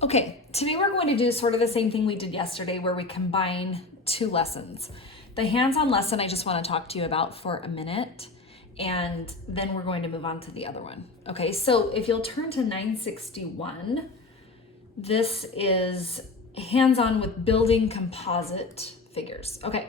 Okay, today we're going to do sort of the same thing we did yesterday where we combine two lessons. The hands-on lesson I just want to talk to you about for a minute, and then we're going to move on to the other one. Okay, so if you'll turn to 961, this is hands-on with building composite figures. Okay,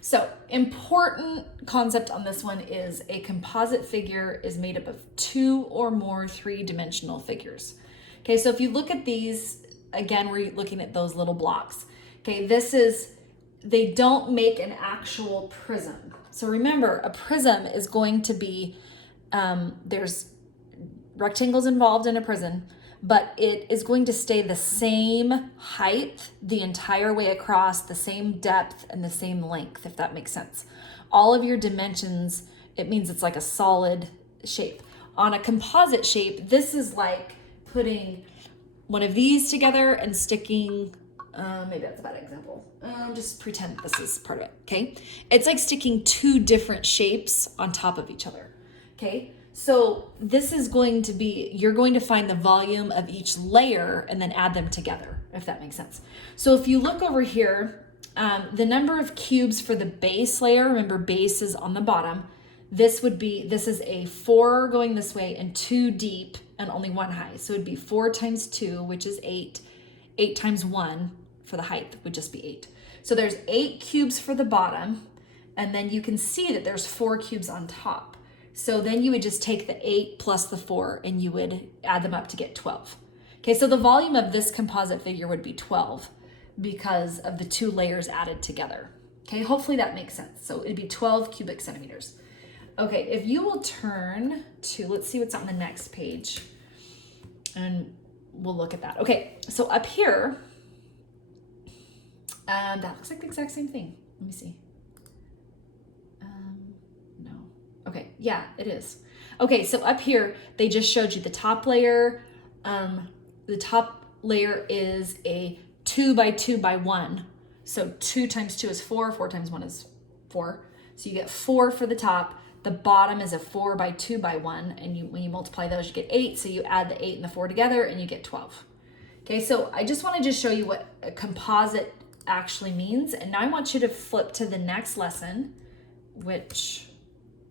so important concept on this one is a composite figure is made up of two or more three-dimensional figures. Okay, so if you look at these, again, we're looking at those little blocks. Okay, they don't make an actual prism. So remember, a prism is going to be, there's rectangles involved in a prism, but it is going to stay the same height the entire way across, the same depth and the same length, if that makes sense. All of your dimensions, it means it's like a solid shape. On a composite shape, this is like putting one of these together and sticking, maybe that's a bad example. Just pretend this is part of it, okay? It's like sticking two different shapes on top of each other, okay? So this is going to be, you're going to find the volume of each layer and then add them together, if that makes sense. So if you look over here, the number of cubes for the base layer, remember base is on the bottom, this is a 4 going this way and 2 deep and only 1 high. So it'd be 4 times 2, which is 8. 8 times 1 for the height would just be 8. So there's 8 cubes for the bottom, and then you can see that there's 4 cubes on top. So then you would just take the 8 plus the 4 and you would add them up to get 12. Okay, so the volume of this composite figure would be 12 because of the 2 layers added together. Okay, hopefully that makes sense. So it'd be 12 cubic centimeters. Okay, if you will turn to, let's see what's on the next page, and we'll look at that. Okay, so up here, that looks like the exact same thing. Let me see. No. Okay, yeah, it is. Okay, so up here, they just showed you the top layer. The top layer is a 2 by 2 by 1. So 2 times 2 is 4, 4 times 1 is 4. So you get 4 for the top. The bottom is a 4 by 2 by 1, and when you multiply those, you get 8. So you add the 8 and the 4 together, and you get 12. Okay, so I just want to just show you what a composite actually means. And now I want you to flip to the next lesson, which,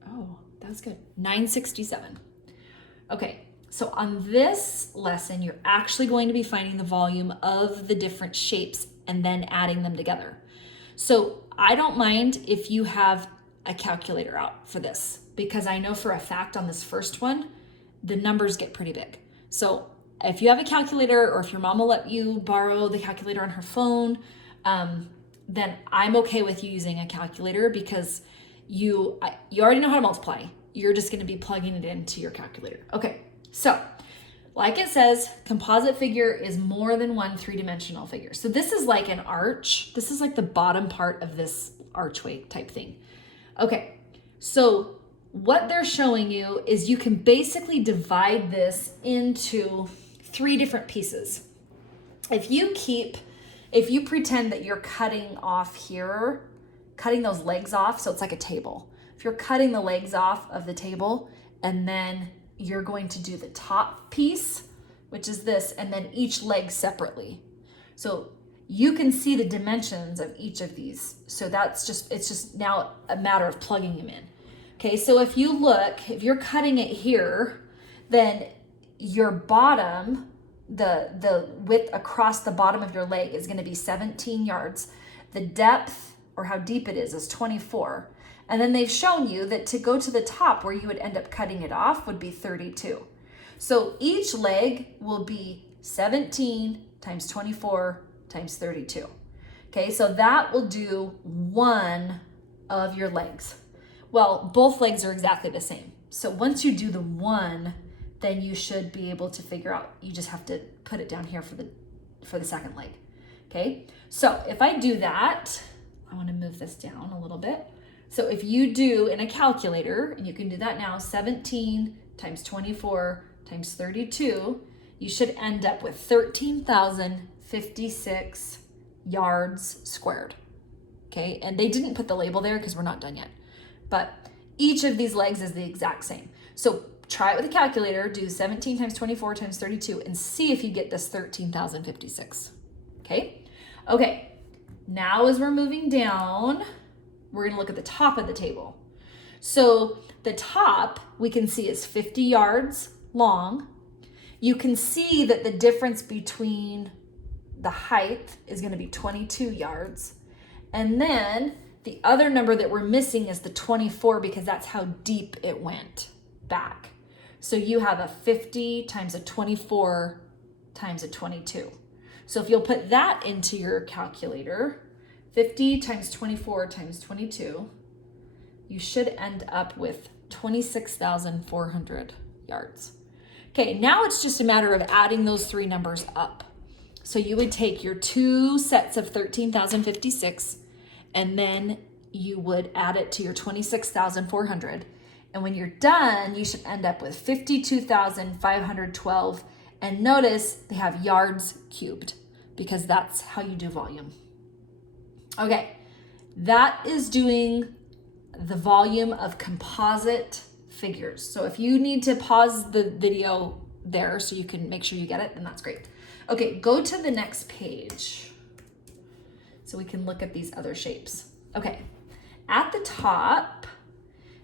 oh, that was good, 967. Okay, so on this lesson, you're actually going to be finding the volume of the different shapes and then adding them together. So I don't mind if you have a calculator out for this, because I know for a fact on this first one, the numbers get pretty big. So if you have a calculator, or if your mom will let you borrow the calculator on her phone, then I'm okay with you using a calculator, because you already know how to multiply. You're just going to be plugging it into your calculator. Okay, so like it says, composite figure is more than one three-dimensional figure. So this is like an arch. This is like the bottom part of this archway type thing. Okay, so what they're showing you is you can basically divide this into 3 different pieces. If you pretend that you're cutting off here, cutting those legs off, so it's like a table. If you're cutting the legs off of the table, and then you're going to do the top piece, which is this, and then each leg separately. So you can see the dimensions of each of these. So it's just now a matter of plugging them in. Okay, so if you're cutting it here, then your bottom, the width across the bottom of your leg is going to be 17 yards. The depth, or how deep it is 24. And then they've shown you that to go to the top where you would end up cutting it off would be 32. So each leg will be 17 times 24 times 32. Okay, so that will do one of your legs. Well, both legs are exactly the same. So once you do the one, then you should be able to figure out, you just have to put it down here for the second leg. Okay, so if I do that, I want to move this down a little bit. So if you do in a calculator, and you can do that now, 17 times 24 times 32, you should end up with 13,056 yards squared. Okay, and they didn't put the label there because we're not done yet. But each of these legs is the exact same. So try it with a calculator, do 17 times 24 times 32, and see if you get this 13,056. Okay? Okay, now as we're moving down, we're gonna look at the top of the table. So the top we can see is 50 yards long. You can see that the difference between the height is gonna be 22 yards. And then the other number that we're missing is the 24 because that's how deep it went back. So you have a 50 times a 24 times a 22. So if you'll put that into your calculator, 50 times 24 times 22, you should end up with 26,400 yards. Okay, now it's just a matter of adding those three numbers up. So you would take your two sets of 13,056 and then you would add it to your 26,400. And when you're done, you should end up with 52,512. And notice they have yards cubed because that's how you do volume. Okay, that is doing the volume of composite figures. So if you need to pause the video there so you can make sure you get it, then that's great. Okay, go to the next page so we can look at these other shapes. Okay, at the top,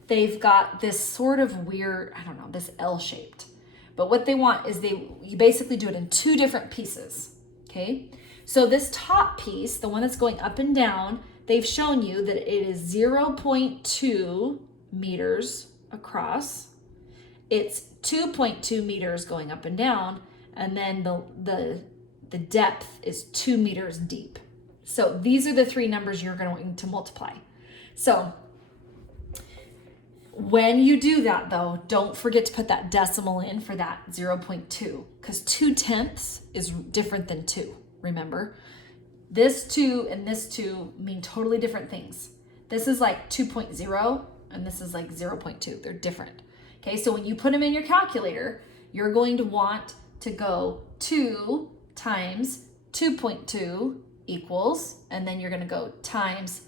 they've got this sort of weird, I don't know, this L-shaped. But what they want is you basically do it in two different pieces, okay? So this top piece, the one that's going up and down, they've shown you that it is 0.2 meters across. It's 2.2 meters going up and down, and then the depth is 2 meters deep. So these are the three numbers you're going to multiply. So when you do that though, don't forget to put that decimal in for that 0.2 because 2/10 is different than 2, remember? This 2 and this 2 mean totally different things. This is like 2.0 and this is like 0.2. They're different. Okay, so when you put them in your calculator, you're going to want to go 2 times 2.2 equals, and then you're going to go times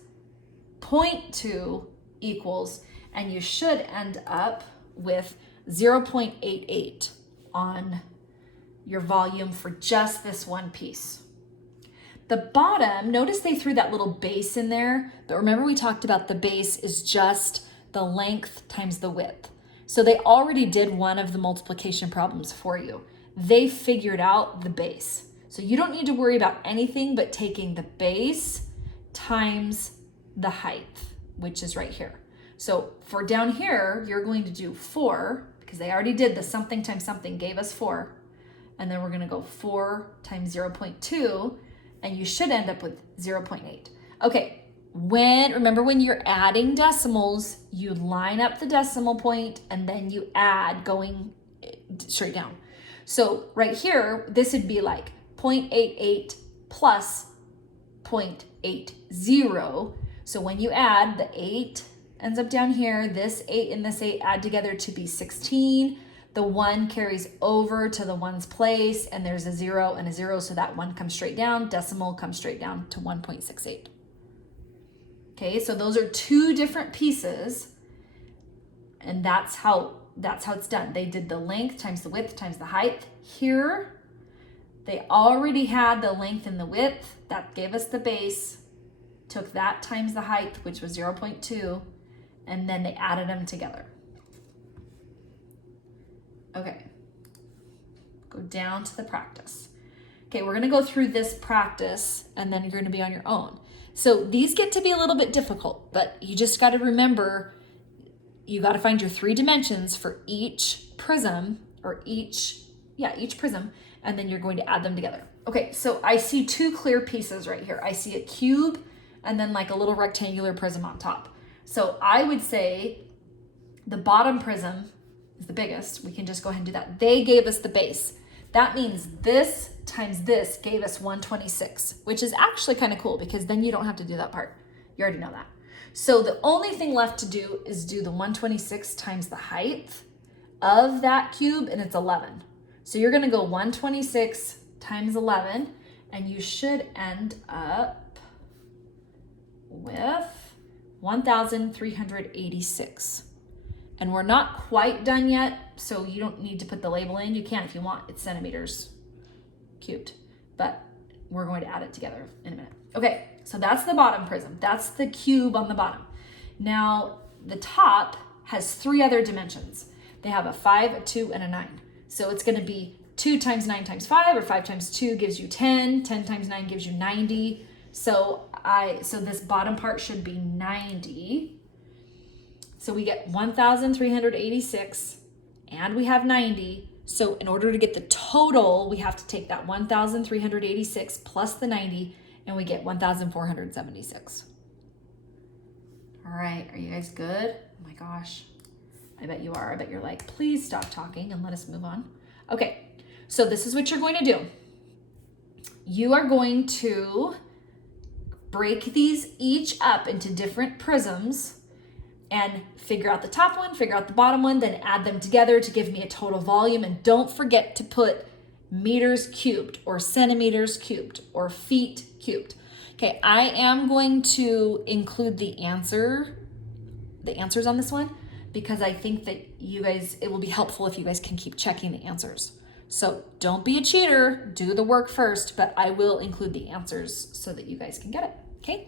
0.2 equals, and you should end up with 0.88 on your volume for just this one piece. The bottom, notice they threw that little base in there, but remember we talked about the base is just the length times the width. So they already did one of the multiplication problems for you. They figured out the base. So you don't need to worry about anything but taking the base times the height, which is right here. So for down here, you're going to do 4, because they already did the something times something gave us 4. And then we're going to go 4 times 0.2, and you should end up with 0.8. Okay, remember when you're adding decimals, you line up the decimal point, and then you add going straight down. So right here, this would be like 0.88 plus 0.80. So when you add, the 8 ends up down here, this 8 and this 8 add together to be 16. The 1 carries over to the 1's place, and there's a 0 and a 0, so that 1 comes straight down, decimal comes straight down to 1.68. Okay, so those are two different pieces, and that's how it's done. They did the length times the width times the height. Here, they already had the length and the width. That gave us the base. Took that times the height, which was 0.2, and then they added them together. Okay, go down to the practice. Okay, we're gonna go through this practice and then you're gonna be on your own. So these get to be a little bit difficult, but you just gotta remember, you gotta find your 3 dimensions for each prism, or each prism, and then you're going to add them together. Okay, so I see 2 clear pieces right here. I see a cube and then like a little rectangular prism on top. So I would say the bottom prism is the biggest. We can just go ahead and do that. They gave us the base. That means this times this gave us 126, which is actually kind of cool because then you don't have to do that part. You already know that. So the only thing left to do is do the 126 times the height of that cube, and it's 11. So you're gonna go 126 times 11, and you should end up with 1,386. And we're not quite done yet, so you don't need to put the label in. You can if you want. It's centimeters cubed, but we're going to add it together in a minute. Okay, so that's the bottom prism. That's the cube on the bottom. Now, the top has 3 other dimensions. They have a 5, a 2, and a 9. So it's going to be 2 times 9 times 5, or 5 times 2 gives you 10. 10 times 9 gives you 90. So this bottom part should be 90. So we get 1,386, and we have 90. So in order to get the total, we have to take that 1,386 plus the 90, and we get 1,476. All right, are you guys good? Oh my gosh, I bet you are. I bet you're like, please stop talking and let us move on. Okay, so this is what you're going to do. You are going to break these each up into different prisms and figure out the top one, figure out the bottom one, then add them together to give me a total volume. And don't forget to put meters cubed or centimeters cubed or feet cubed. Okay, I am going to include the answers on this one because I think that you guys, it will be helpful if you guys can keep checking the answers. So don't be a cheater, do the work first, but I will include the answers so that you guys can get it, okay?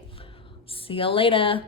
See you later.